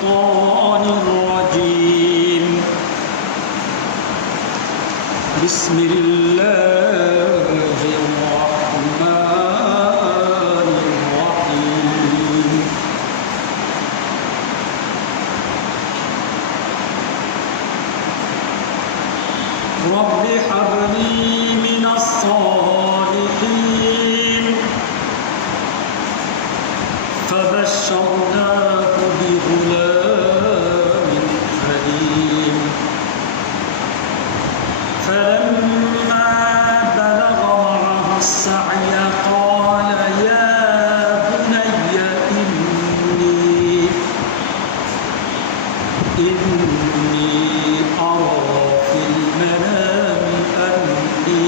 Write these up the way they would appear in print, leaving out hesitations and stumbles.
الشيطان الرجيم. بسم الله الرحمن الرحيم. رب هب لي من الصالحين. فبشرناه بغلام حليم. فلما بلغ معه السعي قال يا بني إني أرى في المنام أني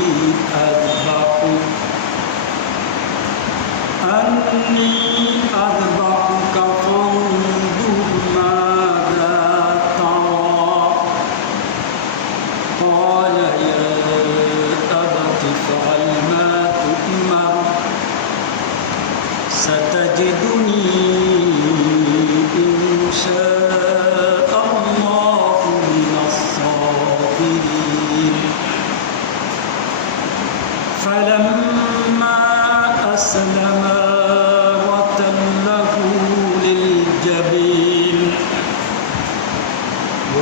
أذبحك فانظر ماذا ترى. قال يا أبت افعل ما تؤمر ستجدني إن شاء الله من الصابرين. فلما أسلما وتله للجبين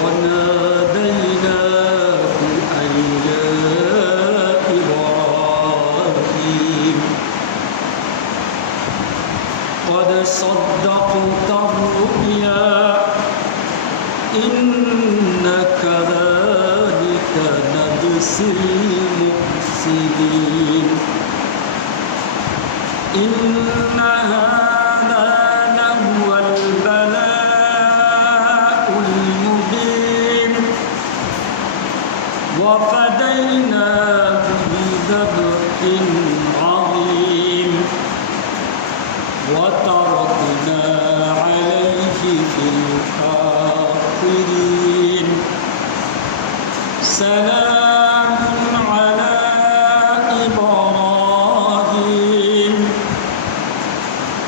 وناديناه أن يا إبراهيم قد صدقت الرؤيا إنا كذلك نجزي المحسنين. إن هذا لهو البلاء المبين. وفديناه بذبح عظيم وتركنا عليه في الآخرين. سلام على إبراهيم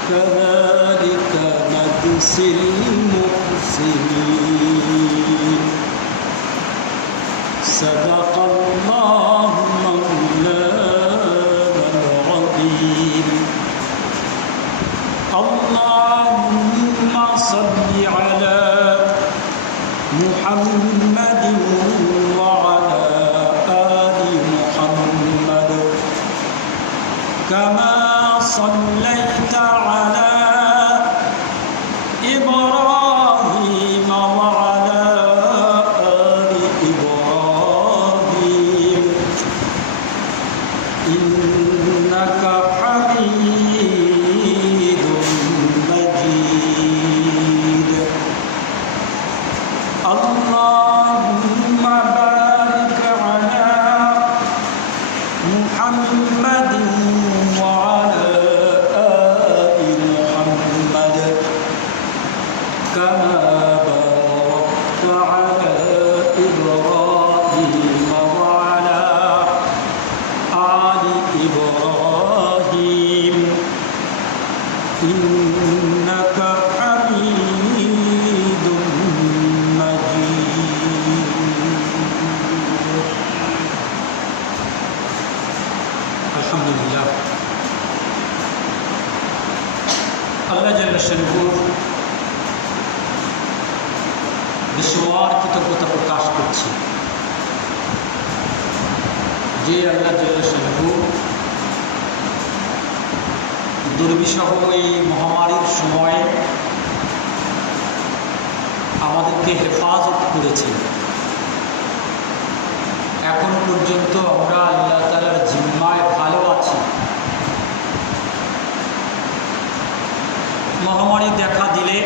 كذلك نجزي المحسنين. صدق الله مولانا العظيم. اللهم صل على محمد وعلى آل محمد كما صليت على إبراهيم وعلى آل إبراهيم إنك حميد مجيد. اللهم بارك على محمد وعلى آل محمد كما باركت على إبراهيم وعلى آل إبراهيم إنك حميد مجيد. الحمد لله আল্লাহ জাল্লা শানুহু বিশ্বর কৃতজ্ঞতা প্রকাশ করছি যে আল্লাহ জাল্লা শানুহু দুর্বিষহ এই মহামারীর সময়ে আমাদেরকে হেফাজত করেছে। এখন পর্যন্ত আমরা আল্লাহ তাআলার জিম্মায় ভালো আছি। মহামারী দেখা দিলে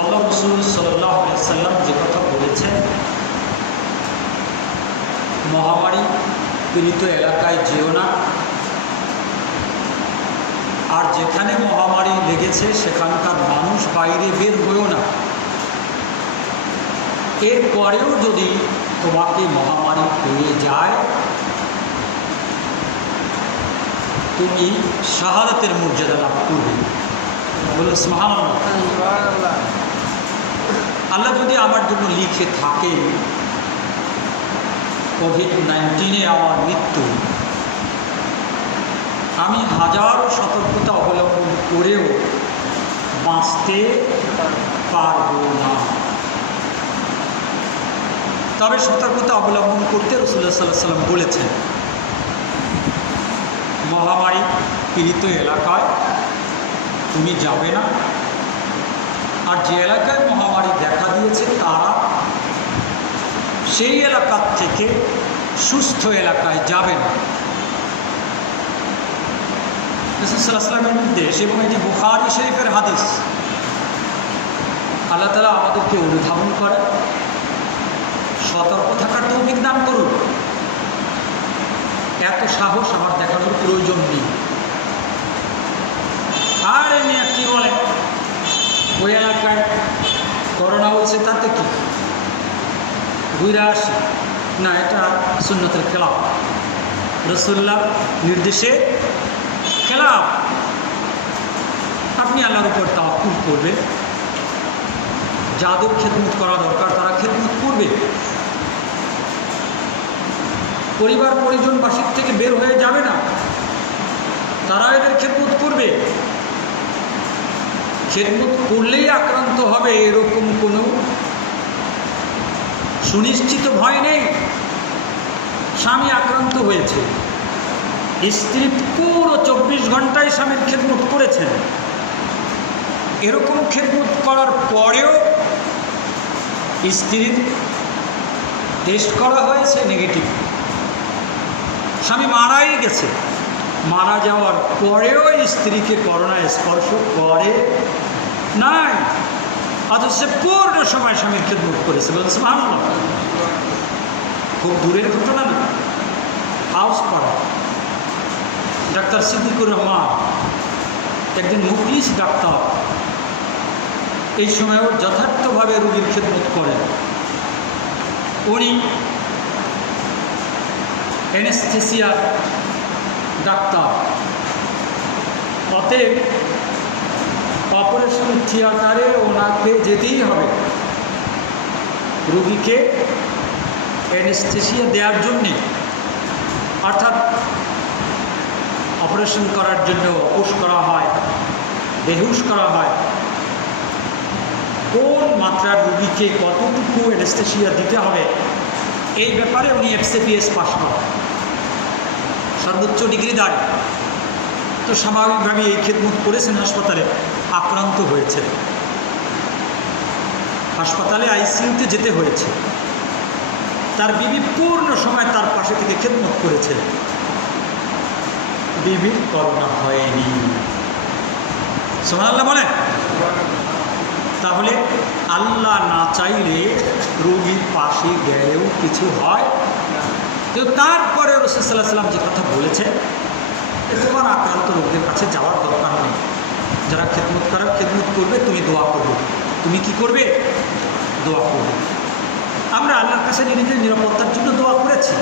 আল্লাহ রাসূল সাল্লাল্লাহু আলাইহি ওয়াসাল্লাম যে কথা বলেছেন, মহামারী পীড়িত এলাকায় যেও না, আর যেখানে মহামারী লেগেছে সেখানকার মানুষ বাইরে বের হয়েও না। এরপরেও যদি তোমাকে মহামারী পেয়ে যায় তুমি শাহাদাতের মর্যাদা লাভ করবে। বলে সুবহানাল্লাহ। আল্লাহ যদি আমার জন্য লিখে থাকে কোভিড-19 আমার মৃত্যু, আমি হাজারো সতর্কতা অবলম্বন করেও বাঁচতে পারবো না। তবে সতর্কতা অবলম্বন করতে রাসূলুল্লাহ সাল্লাল্লাহু আলাইহি ওয়াসাল্লাম বলেছেন, মহামারী পীড়িত এলাকায় তুমি যাবে না, আর যে এলাকায় মহামারী দেখা দিয়েছে তারা সেই এলাকার থেকে সুস্থ এলাকায় যাবে না। রাসূল সাল্লাল্লাহু আলাইহি ওয়াসাল্লামের নির্দেশ, এবং এটি বুখারী শরীফের হাদিস। আল্লাহ তাআলা আমাদেরকে অনুধাবন করে, সতর্ক থাকার তৌফিক দান করুন। এত সাহস আমার দেখানোর প্রয়োজন নেই। আর এমনি কি বলে, ওই এলাকায় করোনা হয়েছে তাতে কি ঘুরে আসে না, এটা সুন্নতের খেলাফ, রাসূলুল্লাহ নির্দেশে খেলাফ। আপনি আল্লাহর উপর তাওয়াক্কুল করবেন, যাদের খেদমত করা দরকার তারা খেদমত করবে, পরিবার পরিজনবাসীর থেকে বের হয়ে যাবে না, তারা এদের খেদমত করবে। খেদমত করলেই আক্রান্ত হবে এরকম কোনো সুনিশ্চিত ভয় নেই। স্বামী আক্রান্ত হয়েছে, স্ত্রী পুরো 24 ঘন্টায় স্বামীর খেদমত করেছেন, এরকম খেদমত করার পরেও স্ত্রীর টেস্ট করা হয়েছে নেগেটিভ, স্বামী মারাই গেছে, মারা যাওয়ার পরেও স্ত্রীকে করোনা স্পর্শ করে নাই, অথচ সে পূর্ণ সময় স্বামীর খেদমত করেছে। বলছে সুবহানাল্লাহ। খুব দূরের ঘটনা না, হাউস পাড়া ডাক্তার সিদ্দিকুর রহমান একদিন মুখলিস ডাক্তার, এই সময়ও যথার্থভাবে রোগীর খেদমত করেন। উনি অ্যানেস্থেসিয়া ডাক্তার, অতএব অপারেশন থিয়েটারে ওনাকে যেতেই হবে রোগীকে অ্যানেস্থেসিয়া দেওয়ার জন্যে, অর্থাৎ অপারেশন করার জন্য অপুশ করা হয়, বেহুশ করা হয়। কোন মাত্রার রোগীকে কতটুকু অ্যানেস্থেসিয়া দিতে হবে এই ব্যাপারে উনি FCPS পাস করেন, সর্বোচ্চ ডিগ্রিদার। তো স্বাভাবিকভাবে এই খেদমত করেছেন, হাসপাতালে আক্রান্ত হয়েছে, হাসপাতালে ICUতে যেতে হয়েছে, তার বিবি পূর্ণ সময় তার পাশে থেকে খেদমত করেছে, বিবির করোনা হয়নি। সুবহানাল্লাহ বলেন। তাহলে আল্লাহ না চাইলে রোগীর পাশে গেলেও কিছু হয়। তো তারপরে রাসূল সাল্লাল্লাহু আলাইহি ওয়াসাল্লাম যে কথা বলেছে, তোমার আক্রান্ত রোগীদের কাছে যাওয়ার দরকার নেই, যারা খেদমত করার খেদমত করবে তুমি দোয়া করবে। তুমি কি করবে? দোয়া করবে। আমরা আল্লাহর কাছে নিজেদের নিরাপত্তার জন্য দোয়া করেছি,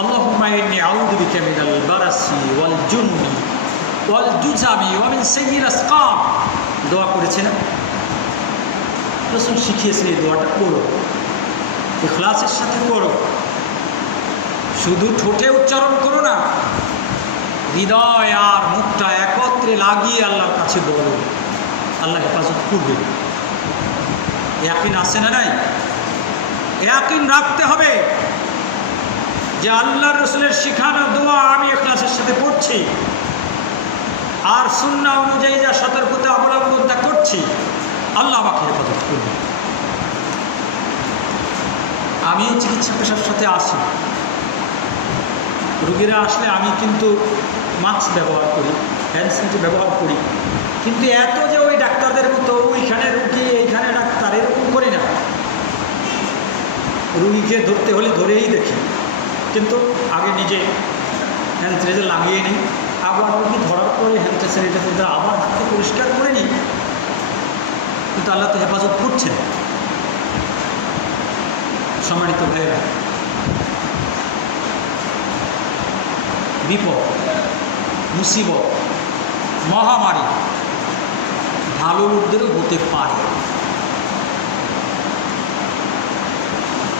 আল্লাহুম্মা ইন্নী আউযু বিকা মিনাল বারাসি ওয়াল জুন্নি ওয়াল জুযামি ওয়া মিন সাইয়্যিল আসকাম, দোয়া করেছি না? রাসূল শিখিয়েছেন এই দোয়াটা করো, ইখলাসের সাথে করো, শুধু ঠোঁটে উচ্চারণ করো না, হৃদয় আর মুখটা একত্রে লাগিয়ে আল্লাহর কাছে বলো, আল্লাহ হেফাজত করবে। ইয়াকিন আছে না নাই? ইয়াকিন রাখতে হবে যে আল্লাহর রাসূলের শিখানো দোয়া আমি ইখলাসের সাথে পড়ছি, আর সুন্নাহ অনুযায়ী যা সতর্কতা অবলম্বন তা করছি, আল্লাহ আমাকে হেফাজত করবে। আমিও চিকিৎসা পেশার সাথে আসি, রোগীরা আসলে আমি কিন্তু মাস্ক ব্যবহার করি, হ্যান্ড স্যানিটাইজার ব্যবহার করি, কিন্তু এত যে ওই ডাক্তারদের মতো ওইখানে রুগী এইখানে ডাক্তার এরকম করি না। রুগীকে ধরতে হলে ধরেই দেখি, কিন্তু আগে নিজে হ্যান্ড স্যানিটাইজার লাগিয়ে নিই, আবার রুগী ধরার পরে হ্যান্ড স্যানিটাইজার আবার হাতকে পরিষ্কার করে নিই। কিন্তু আল্লাহ তো হেফাজত করছেন। সম্মানিত ভাইয়েরা, বিপদ, মুসিবত, মহামারী ভালো লোকদেরও হতে পারে।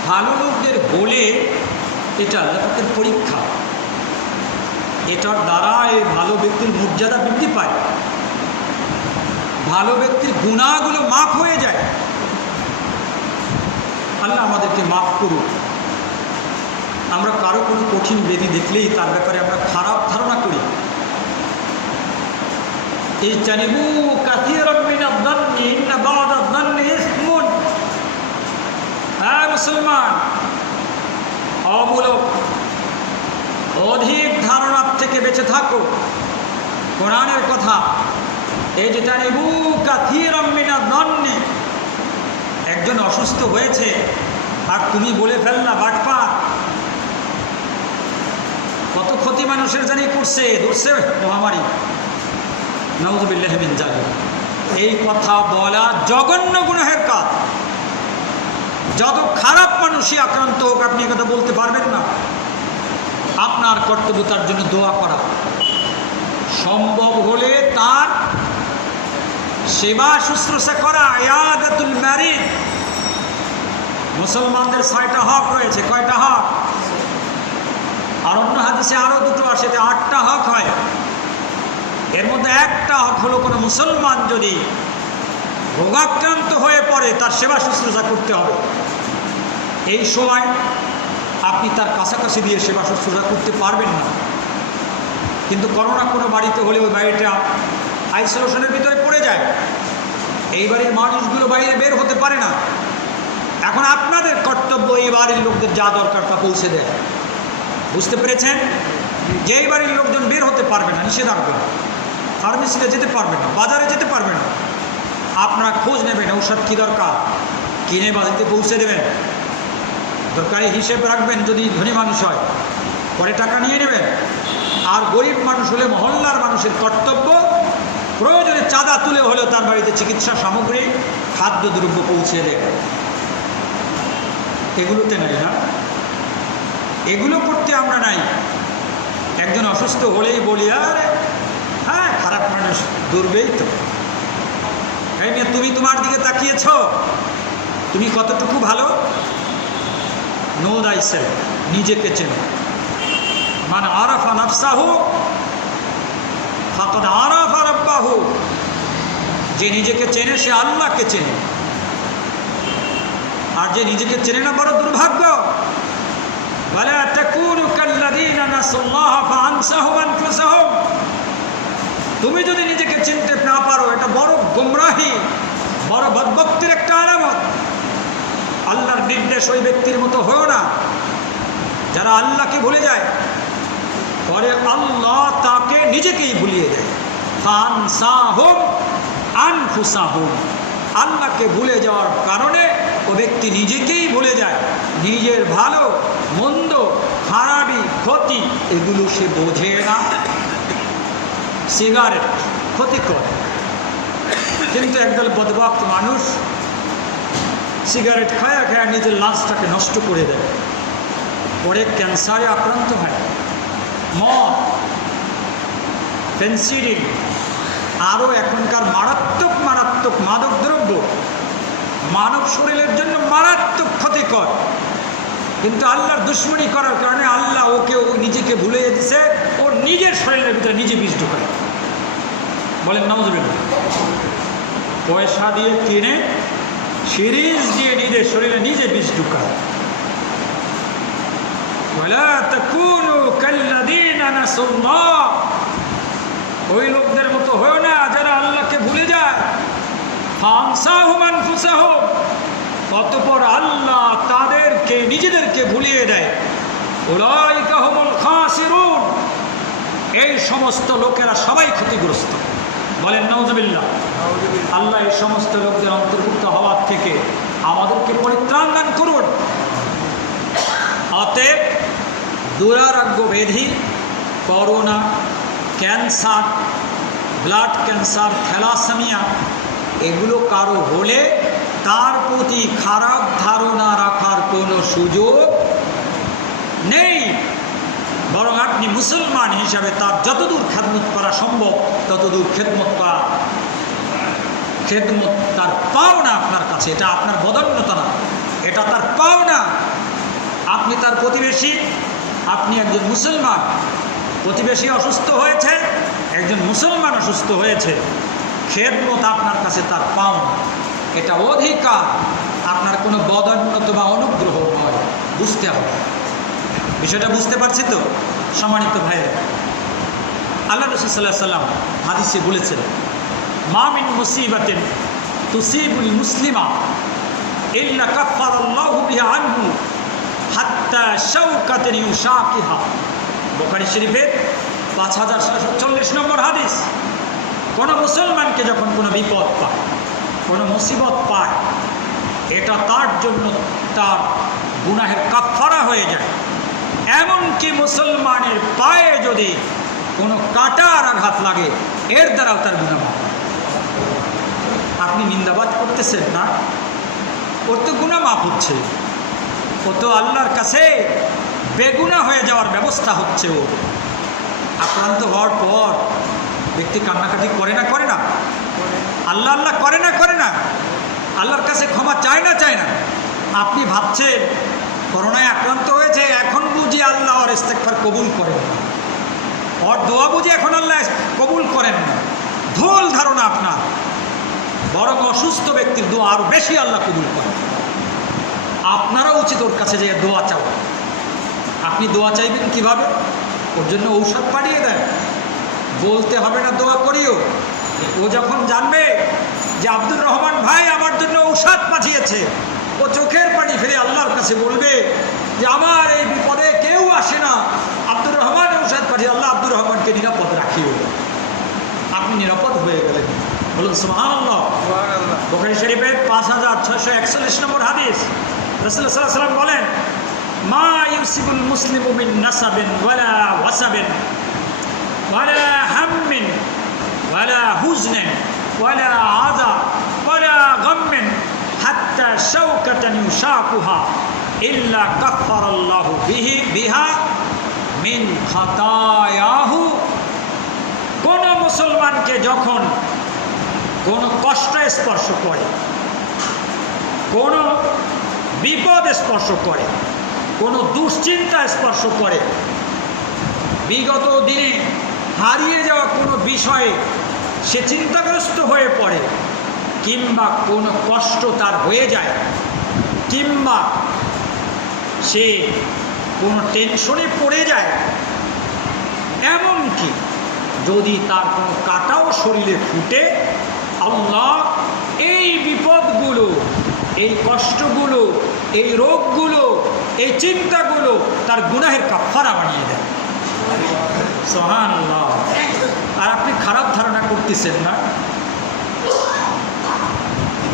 ভালো লোকদের বলে এটা আল্লাহর পরীক্ষা, এটার দ্বারা এই ভালো ব্যক্তির মর্যাদা বৃদ্ধি পায়, ভালো ব্যক্তির গুনাহগুলো মাফ হয়ে যায়। আল্লাহ আমাদেরকে মাফ করুক। আমরা কারো কোনো কঠিন ব্যাধি দেখলেই তার ব্যাপারে আমরা খারাপ ধারণা করি। এই জানিবু কাসীরাম মিনায-যান্নি ইন্না বা'দায-যান্নি ইসমুন। হ্যাঁ মুসলমান, অমূলক অধিক ধারণার থেকে বেঁচে থাকো। কোরআনের কথা, এই যে জানিবু কাসীরাম মিনায-যান্নি, একজন অসুস্থ হয়েছে আর তুমি বলে ফেললা বাটপার, কত ক্ষতি মানুষের জানি করছে, ধরছে মহামারী, নাউযুবিল্লাহি মিন যালিক। এই কথা বলা জঘন্য গুনাহের কাজ। যত খারাপ মানুষই আক্রান্ত হোক আপনি কথা বলতে পারবেন না। আপনার কর্তব্য তার জন্য দোয়া করা, সম্ভব হলে তার সেবা শুশ্রূষা করা। ইয়াদাতুল মারিদ, মুসলমানদের 6টা হক রয়েছে। কয়টা হক? আর অন্য হাদিসে আরও 2টো আসে, 8টা হক হয়। এর মধ্যে একটা হক হলো কোনো মুসলমান যদি রোগাক্রান্ত হয়ে পড়ে তার সেবা শুশ্রূষা করতে হবে। এই সময় আপনি তার কাছাকাছি দিয়ে সেবা শুশ্রূষা করতে পারবেন না, কিন্তু কোনো বাড়িতে হলে ওই বাড়িটা আইসোলেশনের ভিতরে পড়ে যায়। এই বাড়ির মানুষগুলো বাইরে বের হতে পারে না। এখন আপনাদের কর্তব্য এই বাড়ির লোকদের যা দরকার তা পৌঁছে দেয়। বুঝতে পেরেছেন? যেই বাড়ির লোকজন বের হতে পারবে না, নিষেধাজ্ঞা, ফার্মেসিতে যেতে পারবে না, বাজারে যেতে পারবে না, আপনারা খোঁজ নেবেন ঔষধ কী দরকার, কিনে বাড়িতে পৌঁছে দেবেন। দরকারি হিসেব রাখবেন যদি ধনী মানুষ হয়, পরে টাকা নিয়ে নেবেন। আর গরিব মানুষ হলে মহল্লার মানুষের কর্তব্য প্রয়োজনে চাঁদা তুলে হলেও তার বাড়িতে চিকিৎসা সামগ্রী, খাদ্যদ্রব্য পৌঁছে দেবে। এগুলোতে নাই না, এগুলো করতে আমরা নাই। একজন অসুস্থ হলেই বলি আরে হ্যাঁ খারাপ মানুষ, দুর্বেই তো। এই মেয়ে, তুমি তোমার দিকে তাকিয়েছ, তুমি কতটুকু ভালো? নো দাইসেলফ, নিজেকে চেনো। মান আরাফা নাফসাহু ফাকাদ আরাফা রাব্বাহু, যে নিজেকে চেনে সে আল্লাহকে চেনে। আর যে নিজেকে চেনে না বড় দুর্ভাগ্য। ওয়ালা তাকুনু কাল্লাযীনা নাসাল্লাহ ফাআনসাহুম আনফুসাহুম, তুমি যদি নিজেকে চিনতে না পারো এটা বড় গোমরাহি, বড় বদবক্তির একটা আলামত। আল্লাহর নির্দেশ ওই ব্যক্তির মতো হয়েও না যারা আল্লাহকে ভুলে যায়, পরে আল্লাহ তাকে নিজেকেই ভুলিয়ে দেয়। ফাআনসাহুম আনফুসাহুম, আল্লাহকে ভুলে যাওয়ার কারণে ও ব্যক্তি নিজেকেই ভুলে যায়। নিজের ভালো মন্দ, খারাপি, ক্ষতি এগুলো সে বোঝে না। সিগারেট ক্ষতিকর, কিন্তু একদল বদবক্ত মানুষ সিগারেট খায়া খায়া নিজের লাঞ্চটাকে নষ্ট করে দেয়, পরে ক্যান্সারে আক্রান্ত হয়। মদ, পেনসিলিন, আরও এখনকার মারাত্মক মারাত্মক মাদকদ্রব্য মানব শরীরের জন্য মারাত্মক ক্ষতিকর, কিন্তু আল্লাহর দুশ্মনী করার কারণে আল্লাহ ওকে নিজেকে ভুলে দিছে, ওর নিজের শরীরের ভিতরে নিজে বিষ ঢোকায়। বলেন নাউযুবিল্লাহ। পয়সা দিয়ে কিনে সিরিজ দিয়ে নিজের শরীরে নিজে বিষ ঢোকায়। ওয়ালা তাকুনু কাল্লাযীনা নাসুল্লাহ, ওই লোকদের মতো হয়েও না যারা আল্লাহকে ভুলে যায়। ফাআনসাহুম আনফুসাহুম, অতঃপর আল্লাহ তাদেরকে নিজেদেরকে ভুলিয়ে দেয়। উলাইকা হুমুল খাসিরুন, এই সমস্ত লোকেরা সবাই ক্ষতিগ্রস্ত। বলেন নাউযুবিল্লাহ। আল্লাহ এই সমস্ত লোকদের অন্তর্ভুক্ত হওয়ার থেকে আমাদেরকে পরিত্রাণ দান করুন। অতএব দুরারোগ্য ব্যাধি, corona, cancer, blood cancer, thalassaemia, এগুলো কারো হলে তার প্রতি খারাপ ধারণা রাখার কোনো সুযোগ নেই, বরং আপনি মুসলমান হিসাবে তার যতদূর খেদমত করা সম্ভব ততদূর খেদমত করা। খেদমত তার পাওনা আপনার কাছে, এটা আপনার বদান্যতা না, এটা তার পাওনা। আপনি তার প্রতিবেশী, আপনি একজন মুসলমান, প্রতিবেশী অসুস্থ হয়েছে, একজন মুসলমান অসুস্থ হয়েছে, খেদমত আপনার কাছে তার পাওনা, এটা অধিকার, আপনার কোনো বদান্যতা বা অনুগ্রহ নয়। বুঝতে হবে, বিষয়টা বুঝতে পারছি তো সম্মানিত ভাইয়েরা? আল্লাহ রাসূল সাল্লাল্লাহু আলাইহি ওয়াসাল্লাম হাদিসে বলেছেন, মা মিন মুসিবাতিন তুসিবুল মুসলিমা ইল্লা কাফফারাল্লাহু বিহা আনহু হাত্তা শাওকাতিন ইউশাকিহা। বুখারী শরীফের 5740 নম্বর হাদিস। কোনো মুসলমানকে যখন কোনো বিপদ পায়, কোনো মুসিবত পায়, এটা তার জন্য তার গুনাহের কাফফারা হয়ে যায়। এমনকি মুসলমানের পায়ে যদি কোনো কাঁটার আঘাত লাগে, এর দ্বারাও তার গুনাহ মাফ। আপনি নিন্দাবাদ করতেছেন না, ওর তো গুনাহ মাফ হচ্ছে, ও তো আল্লাহর কাছে বেগুনাহ হয়ে যাওয়ার ব্যবস্থা হচ্ছে। ও আক্রান্ত হওয়ার পর ব্যক্তি কান্নাকাটি করে না করে না, আল্লাহ আল্লাহ করে না করে না, আল্লাহর কাছে ক্ষমা চায় না চায় না। আপনি ভাবছেন করোনায় আক্রান্ত হয়েছে, এখন বুঝি আল্লাহ ওর ইস্তেগফার কবুল করেন না, ওর দোয়া বুঝি এখন আল্লাহ কবুল করেন না। ভুল ধারণা আপনার। বরং অসুস্থ ব্যক্তির দোয়া আরও বেশি আল্লাহ কবুল করেন। আপনারও উচিত ওর কাছে যে দোয়া চাও। আপনি দোয়া চাইবেন কিভাবে? ওর জন্য ঔষধ পাঠিয়ে দেন, বলতে হবে না দোয়া করিও। ও যখন জানবে যে আব্দুর রহমান ভাই আমার জন্য ঔষধ পাঠিয়েছে, ও চোখের পানি ফেলে আল্লাহর কাছে বলবে যে আমার এই বিপদে কেউ আসে না, আব্দুর রহমান ঔষধ পাঠিয়ে, আল্লাহ আব্দুর রহমানকে নিরাপদ রাখিও। আপনি নিরাপদ হয়ে গেলেন। বলুন সুবহানাল্লাহ। বুখারী শরীফের 5641 নম্বর হাদিস। রাসূলুল্লাহ সাল্লাল্লাহু আলাইহি ওয়াসাল্লাম বলেন, মা ইউসিবুল মুসলিমু মিন নাসাবিন ওয়ালা ওয়াসাবিন ওয়ালা হাম্মিন ওয়ালা হুজনিন ওয়ালা আযা ওয়ালা গাম্মিন হাত্তা শাওকাতান ইউশাকুহা ইল্লা কাফফারাল্লাহু বিহা মিন খাতায়াহু। কোন মুসলমানকে যখন কোন কষ্ট স্পর্শ করে, কোন বিপদ স্পর্শ করে, কোন দুশ্চিন্তা স্পর্শ করে, বিগত দিনে হারিয়ে যাওয়া কোনো বিষয়ে সে চিন্তাগ্রস্ত হয়ে পড়ে, কিংবা কোনো কষ্ট তার হয়ে যায়, কিংবা সে কোনো টেনশনে পড়ে যায়, এমনকি যদি তার কোনো কাঁটাও শরীরে ফুটে, আল্লাহ এই বিপদগুলো, এই কষ্টগুলো, এই রোগগুলো, এই চিন্তাগুলো তার গুনাহের কাফারা বানিয়ে দেয়। সুবহানাল্লাহ। আর আপনি খারাপ ধারণা করতেছেন না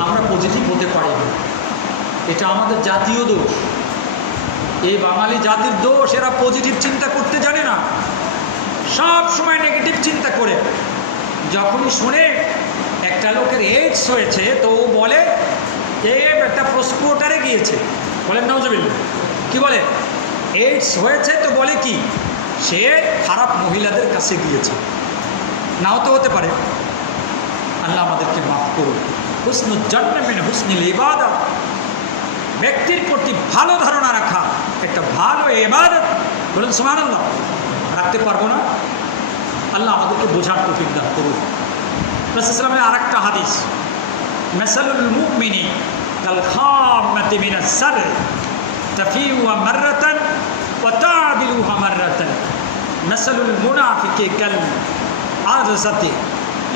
আমরা পজিটিভ হতে পারি না, এটা আমাদের জাতীয় দোষ, এই বাঙালি জাতির দোষ। এরা পজিটিভ চিন্তা করতে জানে না, সব সময় নেগেটিভ চিন্তা করে। যখনই শুনে একটা লোকের এইডস হয়েছে, তো ও বলে যে একটা প্রস্পোটারে গিয়েছে, বলেন নাউজুবিল্লাহ, কি বলে এইডস হয়েছে, তো বলে কি সে খারাপ মহিলাদের কাছে গিয়েছে। নাও তো হতে পারে। আল্লাহ আমাদেরকে মাফ করুন। হুসনুল জান্নাহ মিন হুসনিল ইবাদত, ব্যক্তির প্রতি ভালো ধারণা রাখা একটা ভালো ইবাদত। বলুন সুবহানাল্লাহ। রাখতে পারবো না, আল্লাহ আমাদেরকে বোঝার তৌফিক দান করুন। রাসূলুল্লাহ সাল্লাল্লাহু আলাইহি ওয়াসাল্লামের আরেকটা হাদিস, মাসালুল মুমিনি কাল খাম্মাতি মিনাস সার তাফিউ মাররাতান ওয়া তা'দিলুহা মাররাতান মাসালুল মুনাফিকি কাল আরজাতি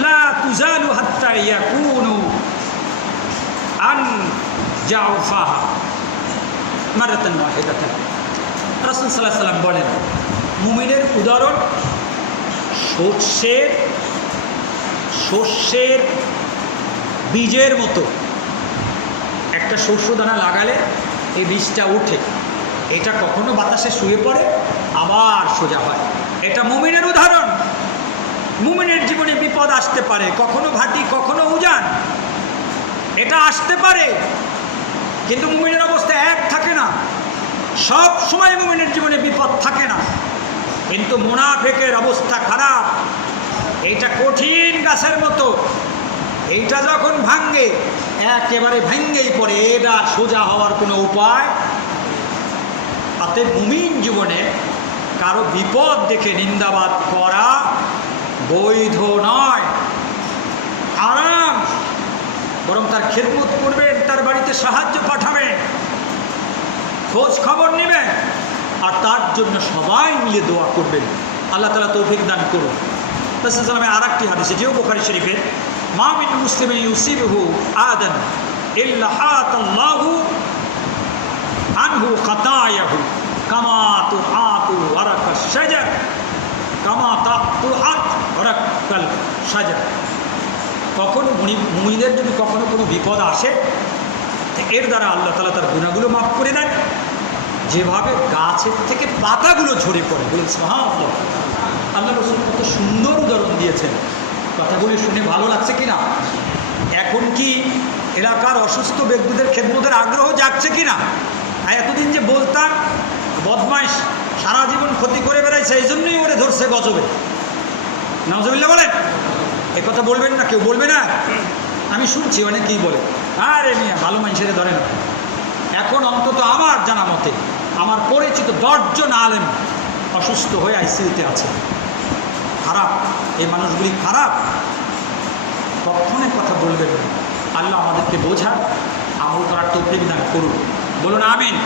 লা তুজালু হাত্তা ইয়াকুনু আন জাউফাহা মাররাতান ওয়াহিদাতান। রাসূল সাল্লাল্লাহু আলাইহি ওয়াসাল্লাম বলেন, মুমিনের উদাহরণ শস্যের বীজের মতো। একটা শস্য দানা লাগালে এই বীজটা ওঠে, এটা কখনো বাতাসে শুয়ে পড়ে আবার সোজা হয়। এটা মুমিনের উদাহরণ। মুমিনের জীবনে বিপদ আসতে পারে, কখনো ভাটি কখনো উজান, এটা আসতে পারে, কিন্তু মুমিনের অবস্থা এক থাকে না। সব সময় মুমিনের জীবনে বিপদ থাকে না, কিন্তু মুনাফিকের অবস্থা খারাপ। এইটা কঠিন গাছের মতো, এইটা যখন ভাঙ্গে একেবারে ভেঙ্গেই পড়ে, এটা সোজা হওয়ার কোনো উপায়। তাতে মুমিন জীবনে কারো বিপদ দেখে নিন্দাবাদ করা বৈধ নয়, হারাম। বরং তার খেদমত করবেন, তার বাড়িতে সাহায্য পাঠাবেন, খোঁজ খবর নেবেন, আর তার জন্য সবাই মিলে দোয়া করবেন। আল্লাহ তাআলা তৌফিক দান করুন। রাসূল সাল্লাল্লাহু আলাইহি ওয়াসাল্লামের আরেকটি হাদিস, এটিও বুখারী শরীফের, মা মিন মুসলিমিন ইউসিবুহু আদান ইল্লা হাতাল্লাহু আনহু খাতায়াহু কামা তুআতু ওয়ারাকাশ শাজার কামা তুআত ওয়ারাকাল শাজার। কখনো মুমিনের যদি কখনো কোনো বিপদ আসে, এর দ্বারা আল্লাহ তাআলা তার গুনাহগুলো মাফ করে দেন, যেভাবে গাছের থেকে পাতাগুলো ঝরে পড়ে। বলেন সুবহানাল্লাহ। আল্লাহ রাসূল কত সুন্দর উদাহরণ দিয়েছেন, কথাগুলি শুনে ভালো লাগছে কি না? এখন কি এলাকার অসুস্থ ব্যক্তিদের খেদমতের আগ্রহ জাগছে কি না? এতদিন যে বলতাম বদমাইশ সারা জীবন ক্ষতি করে বেড়াইছে, এই জন্যই ওরে ধরছে গজবে, নাউজুবিল্লাহ বলেন। এ কথা বলবেন না, কেউ বলবে না? আমি শুনছি অনেকেই বলে, আরে মিয়া ভালো মানুষের ধরে না। এখন অন্তত আমার জানা মতে আমার পরিচিত 10 জন আলেম অসুস্থ হয়ে আইসিইউতে আছে। খারাপ, এই মানুষগুলি খারাপ, কখনোই কথা বলবেন না। আল্লাহ আমাদেরকে বোঝার, আমল করার তৌফিক দান করুন। বলুন আমিন।